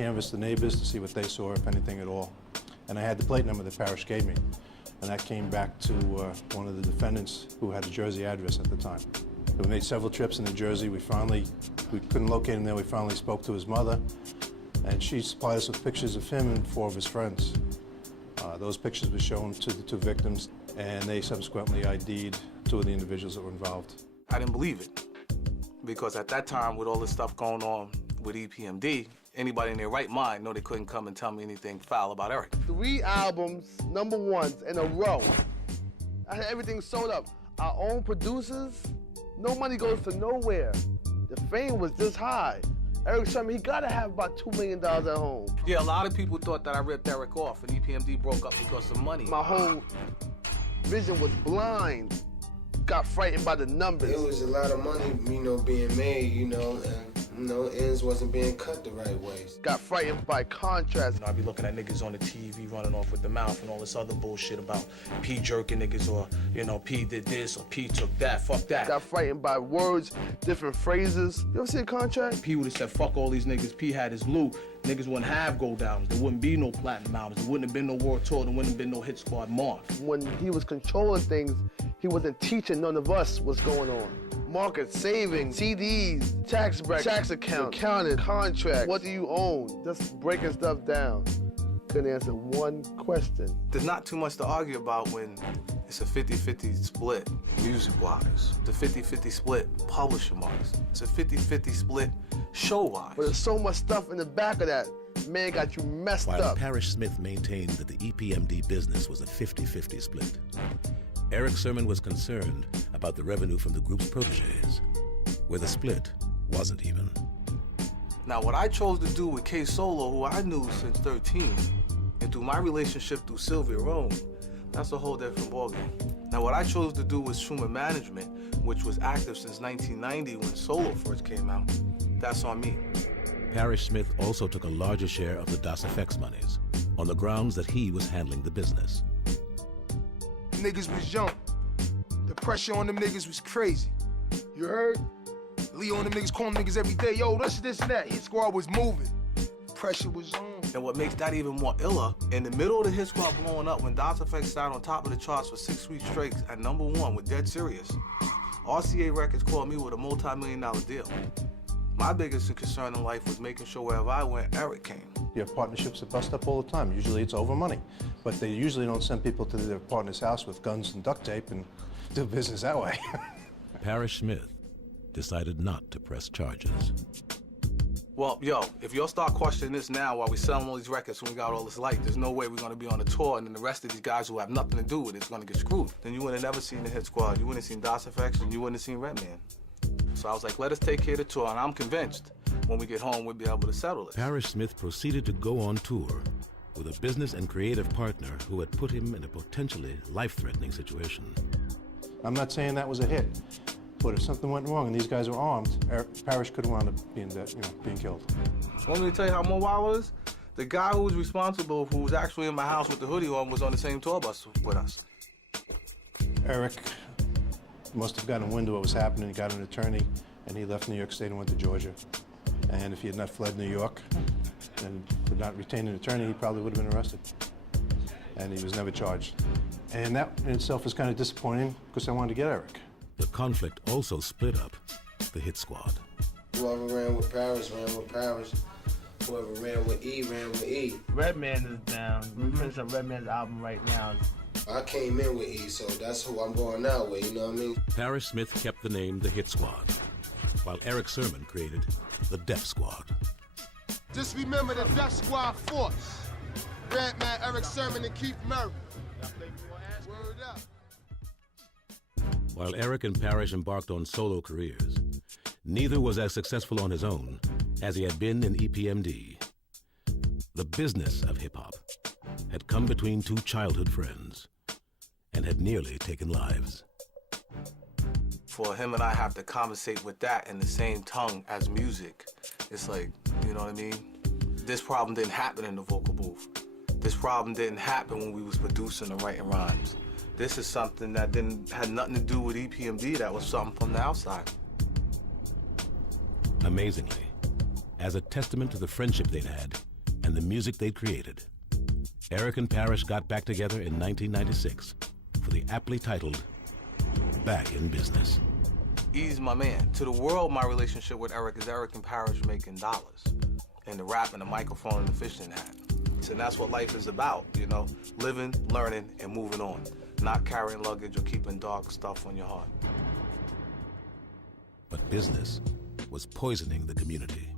canvassed the neighbors to see what they saw, if anything at all. And I had the plate number that Parrish gave me. And that came back to one of the defendants who had a Jersey address at the time. We made several trips into Jersey. We couldn't locate him there. We finally spoke to his mother, and she supplied us with pictures of him and 4 of his friends. Those pictures were shown to the 2 victims, and they subsequently ID'd 2 of the individuals that were involved. I didn't believe it, because at that time, with all this stuff going on with EPMD, anybody in their right mind know they couldn't come and tell me anything foul about Eric. 3 albums, #1s in a row. I had everything sold up. Our own producers, no money goes to nowhere. The fame was this high. Eric Sherman, he gotta have about $2 million at home. Yeah, a lot of people thought that I ripped Eric off and EPMD broke up because of money. My whole vision was blind. Got frightened by the numbers. It was a lot of money, being made, and, ends wasn't being cut the right way. Got frightened by contrast. I'd be looking at niggas on the TV running off with the mouth and all this other bullshit about P jerking niggas or, P did this or P took that, fuck that. Got frightened by words, different phrases. You ever see a contract? P would have said, fuck all these niggas. P had his loot. Niggas wouldn't have gold albums. There wouldn't be no platinum albums. There wouldn't have been no world tour. There wouldn't have been no hit squad mark. When he was controlling things, he wasn't teaching none of us what's going on. Market savings, CDs, tax bracket, tax account, accounting, contract, what do you own? Just breaking stuff down. Couldn't answer one question. There's not too much to argue about when it's a 50-50 split music-wise. The 50-50 split publishing-wise. It's a 50-50 split show-wise. But there's so much stuff in the back of that. Man got you messed up. While Parrish Smith maintained that the EPMD business was a 50-50 split, Eric Sermon was concerned about the revenue from the group's proteges, where the split wasn't even. Now, what I chose to do with K Solo, who I knew since 13, and through my relationship through Sylvia Rome, that's a whole different ballgame. Now, what I chose to do with Truman Management, which was active since 1990 when Solo first came out, that's on me. Parrish Smith also took a larger share of the Das EFX monies on the grounds that he was handling the business. Niggas was young. The pressure on them niggas was crazy. You heard? Leo and them niggas calling niggas every day, yo, this and that. Hit squad was moving. Pressure was on. And what makes that even more iller, in the middle of the hit squad blowing up, when Das EFX sat on top of the charts for 6 weeks straight at #1 with Dead Serious, RCA Records called me with a multi-million-dollar deal. My biggest concern in life was making sure wherever I went, Eric came. You have partnerships that bust up all the time. Usually it's over money. But they usually don't send people to their partner's house with guns and duct tape and do business that way. Parrish Smith decided not to press charges. Well, yo, if y'all start questioning this now while we selling all these records when we got all this light, there's no way we're gonna be on a tour and then the rest of these guys who have nothing to do with it's gonna get screwed. Then you would have never seen the Hit Squad, you wouldn't have seen Das EFX, and you wouldn't have seen Redman. So I was like, let us take care of the tour, and I'm convinced when we get home we'll be able to settle it. Parrish Smith proceeded to go on tour with a business and creative partner who had put him in a potentially life-threatening situation. I'm not saying that was a hit, but if something went wrong and these guys were armed, Parrish could have wound up being dead, being killed. Want me to tell you how more wild it is? The guy who was responsible, who was actually in my house with the hoodie on, was on the same tour bus with us. Eric must have gotten wind of what was happening. He got an attorney, and he left New York State and went to Georgia. And if he had not fled New York and did not retain an attorney, he probably would have been arrested. And he was never charged. And that in itself is kind of disappointing because I wanted to get Eric. The conflict also split up the Hit Squad. Whoever ran with Parrish ran with Parrish. Whoever ran with E ran with E. Redman is down. We're finishing up Redman's album right now. I came in with E, so that's who I'm going out with, you know what I mean? Parrish Smith kept the name The Hit Squad, while Eric Sermon created The Def Squad. Just remember the Def Squad force. Redman, Eric Sermon, and Keith Murray. Word up. While Eric and Parrish embarked on solo careers, neither was as successful on his own as he had been in EPMD. The business of hip-hop had come between 2 childhood friends and had nearly taken lives. For him and I have to conversate with that in the same tongue as music. It's like, you know what I mean? This problem didn't happen in the vocal booth. This problem didn't happen when we was producing and writing rhymes. This is something that had nothing to do with EPMD, that was something from the outside. Amazingly, as a testament to the friendship they'd had, and the music they'd created. Eric and Parrish got back together in 1996 for the aptly titled Back in Business. He's my man. To the world, my relationship with Eric is Eric and Parrish making dollars. And the rap and the microphone and the fishing hat. And that's what life is about, you know? Living, learning, and moving on. Not carrying luggage or keeping dark stuff on your heart. But business was poisoning the community.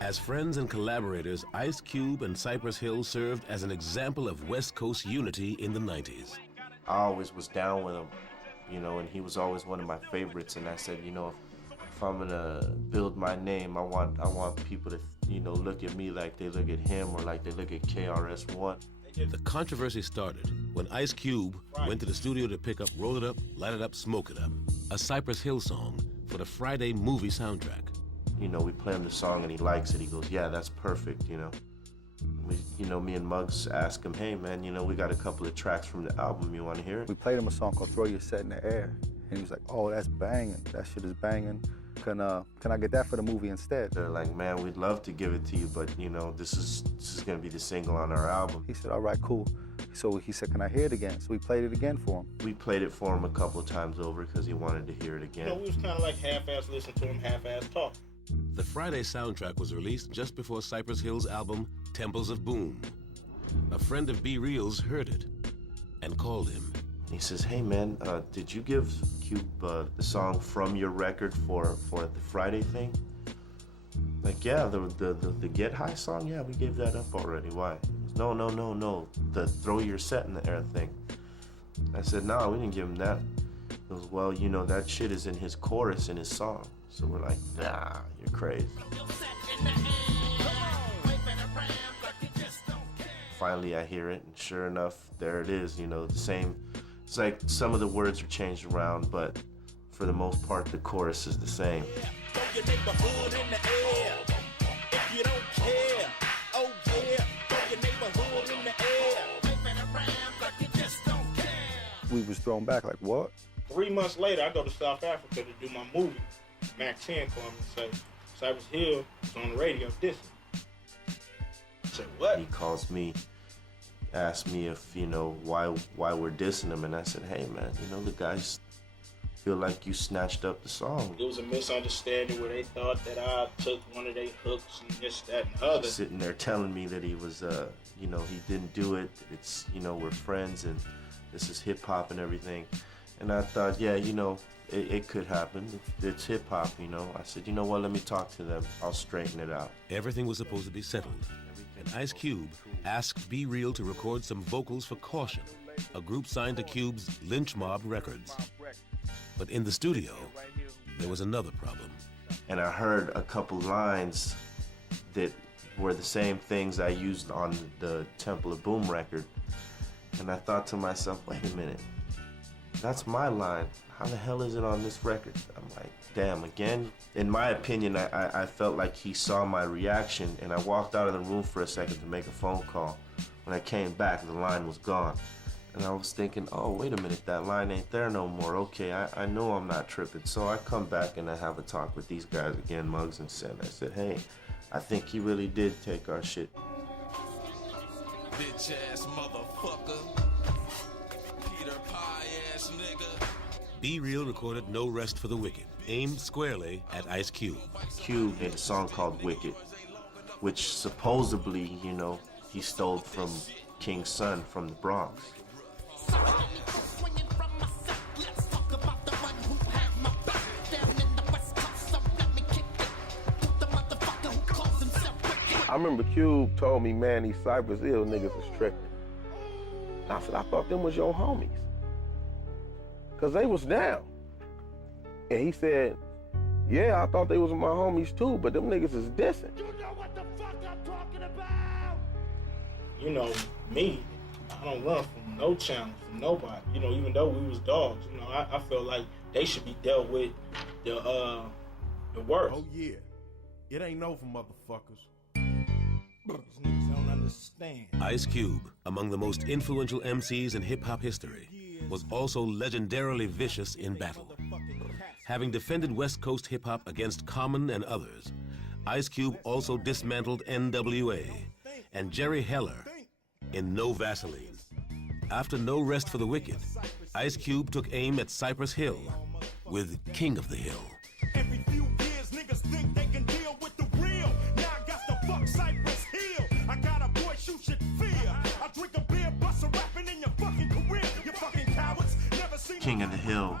As friends and collaborators, Ice Cube and Cypress Hill served as an example of West Coast unity in the 90s. I always was down with him, you know, and he was always one of my favorites. And I said, you know, if I'm gonna build my name, I want people to, you know, look at me like they look at him or like they look at KRS-One. The controversy started when Ice Cube went to the studio to pick up Roll It Up, Light It Up, Smoke It Up, a Cypress Hill song for the Friday movie soundtrack. You know, we play him the song and he likes it. He goes, yeah, that's perfect, you know. Me and Muggs asked him, hey man, you know, we got a couple of tracks from the album, you wanna hear it? We played him a song called Throw Your Set in the Air. And he was like, oh, that's banging. That shit is banging. Can I get that for the movie instead? They're like, man, we'd love to give it to you, but you know, this is gonna be the single on our album. He said, all right, cool. So he said, can I hear it again? So we played it again for him. We played it for him a couple of times over because he wanted to hear it again. You know, we was kind of like half-ass listening to him, half-ass talk. The Friday soundtrack was released just before Cypress Hill's album, Temples of Boom. A friend of B Real's heard it and called him. He says, hey man, did you give Cube the song from your record for the Friday thing? Like, yeah, the Get High song, yeah, we gave that up already. Why? He goes, no, the Throw Your Set in the Air thing. I said, no, we didn't give him that. He goes, well, you know, that shit is in his chorus in his song. So we're like, nah, you're crazy. Finally, I hear it, and sure enough, there it is, you know, the same. It's like some of the words are changed around, but for the most part, the chorus is the same. We was thrown back like, what? 3 months later, I go to South Africa to do my movie. Mac 10 called me and say, Cypress Hill is on the radio dissing. I said, what? He calls me, asks me if, you know, why we're dissing him, and I said, hey man, you know, the guys feel like you snatched up the song. It was a misunderstanding where they thought that I took one of their hooks and this, that, and the other. Sitting there telling me that he was, you know, he didn't do it. It's, you know, we're friends and this is hip hop and everything. And I thought, yeah, you know, it could happen. It's hip hop, you know. I said, you know what, let me talk to them. I'll straighten it out. Everything was supposed to be settled, and Ice Cube asked B Real to record some vocals for Caution, a group signed to Cube's Lynch Mob Records. But in the studio, there was another problem. And I heard a couple lines that were the same things I used on the Temple of Boom record. And I thought to myself, wait a minute, that's my line. How the hell is it on this record? I'm like, damn, again? In my opinion, I felt like he saw my reaction, and I walked out of the room for a second to make a phone call. When I came back, the line was gone. And I was thinking, oh, wait a minute, that line ain't there no more. Okay, I know I'm not tripping. So I come back and I have a talk with these guys again, Muggs and Sen. I said, hey, I think he really did take our shit. Bitch ass motherfucker. Peter Pie ass nigga. B Real recorded No Rest for the Wicked, aimed squarely at Ice Cube. Cube made a song called Wicked, which supposedly, you know, he stole from King's son from the Bronx. I remember Cube told me, man, these Cypress Hill niggas is tripping. I said, I thought them was your homies. Cause they was down. And he said, yeah, I thought they was my homies too, but them niggas is dissing. You know what the fuck I'm talking about? You know, me, I don't run from no challenge, from nobody. You know, even though we was dogs, you know, I feel like they should be dealt with the worst. Oh yeah, it ain't over, motherfuckers. These niggas don't understand. Ice Cube, among the most influential MCs in hip-hop history, was also legendarily vicious in battle. Having defended West Coast hip-hop against Common and others, Ice Cube also dismantled NWA and Jerry Heller in No Vaseline. After No Rest for the Wicked, Ice Cube took aim at Cypress Hill with King of the Hill. Every few years, niggas think they can deal with the real. Now I got to fuck Cypress Hill. I got a voice you should fear. I drink a beer, bust a rapping in your fucking career. You fucking cowards, never seen King of the Hill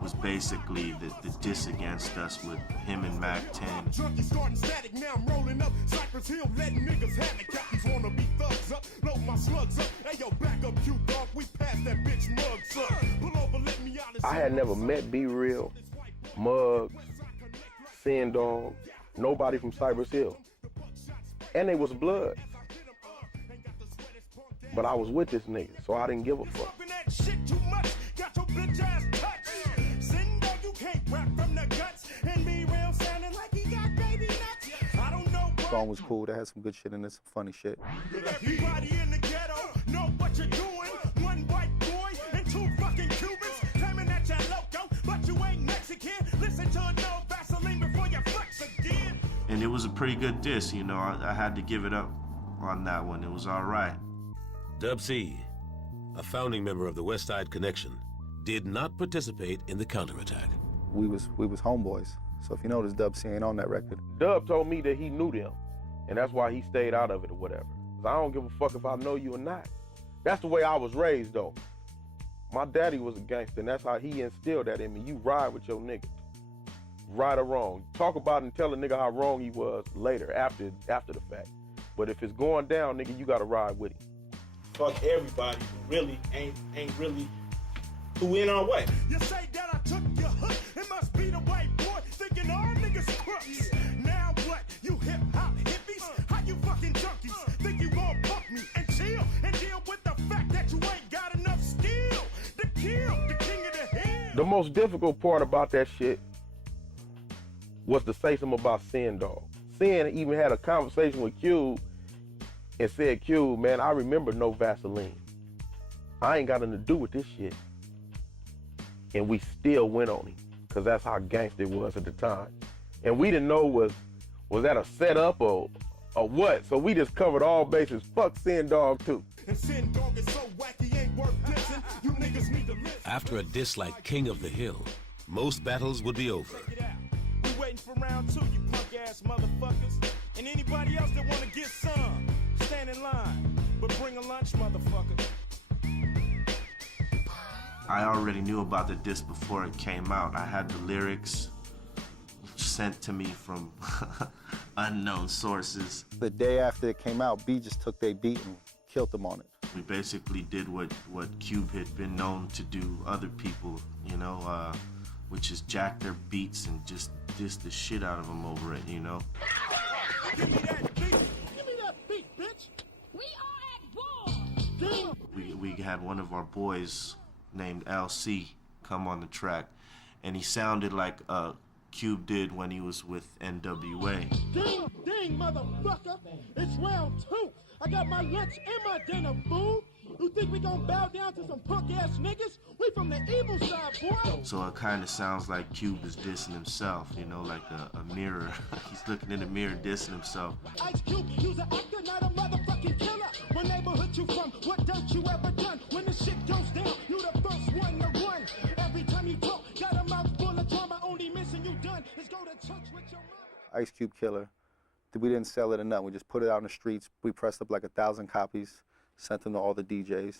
was basically the diss against us with him and Mac 10. Junkie starting static, now I'm rolling up. Cypress Hill letting niggas have it. Captains wanna be thugs up, load my slugs up. Hey yo, back up, Q dog, we passed that bitch mugs up. Pull over, let me out. I had never met Be Real, Muggs, Sin Dog, nobody from Cypress Hill. And they was blood. But I was with this nigga, so I didn't give a fuck. The song was cool. They had some good shit in it, some funny shit. Everybody in the ghetto know what you're doing. One white boy and two fucking Cubans claiming that you're loco, but you ain't Mexican. Listen to a No Vaseline before you flex again. And it was a pretty good diss, you know. I had to give it up on that one. It was all right. Dub C, a founding member of the West Side Connection, did not participate in the counterattack. We was homeboys. So if you notice, Dub C ain't on that record. Dub told me that he knew them, and that's why he stayed out of it or whatever. 'Cause I don't give a fuck if I know you or not. That's the way I was raised, though. My daddy was a gangster, and that's how he instilled that in me. You ride with your nigga, right or wrong. Talk about and tell a nigga how wrong he was later, after the fact. But if it's going down, nigga, you gotta ride with him. Fuck everybody who really ain't really who in our way. You say that I took your hook, it must be the white boy thinking all niggas crooks. Now what? You hip hop hippies? How you fucking junkies think you gon' fuck me and chill and deal with the fact that you ain't got enough skill to kill the king of the hill? The most difficult part about that shit was to say something about Sin Dog. Sin even had a conversation with Cube and said, Cube, man, I remember No Vaseline. I ain't got nothing to do with this shit. And we still went on him, because that's how gangster it was at the time. And we didn't know was that a setup or what, so we just covered all bases. Fuck Sin Dog too. And Sin Dog is so wacky, ain't worth dissing. You niggas need to listen. After a diss like King of the Hill, most battles would be over. We waiting for round 2, you punk ass motherfuckers. And anybody else that wanna get some, stand in line, but bring a lunch, motherfucker. I already knew about the disc before it came out. I had the lyrics sent to me from unknown sources. The day after it came out, B just took their beat and killed them on it. We basically did what Cube had been known to do other people, you know, which is jack their beats and just diss the shit out of them over it, you know. Give me that beat! Give me that beat, bitch! We are at war! We had one of our boys named LC come on the track, and he sounded like Cube did when he was with NWA. Ding, motherfucker! It's round 2! I got my lunch and my dinner, fool! You think we gonna bow down to some punk-ass niggas? We from the evil side, boy! So it kind of sounds like Cube is dissing himself, you know, like a mirror. He's looking in the mirror dissing himself. Ice Cube, you's an actor, not a motherfucking killer. What neighborhood you from? What don't you ever done? When the shit goes down, you the first one to run. Every time you talk, got a mouth full of drama. Only missing you done is go to church with your mama. Ice Cube Killer. We didn't sell it or nothing. We just put it out in the streets. We pressed up like 1,000 copies, sent them to all the DJs.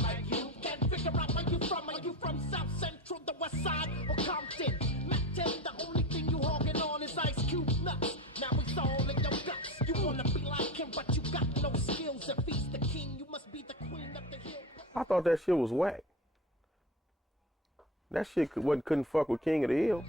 Like you can't figure out where you from. Are you from South Central, the West Side, or Compton? Mac 10, the only thing you hogging on is Ice Cube nuts. Now it's all in your guts. You wanna be like him, but you got no skills. If he's the king, you must be the queen of the hill. I thought that shit was whack. That shit couldn't fuck with King of the Hill.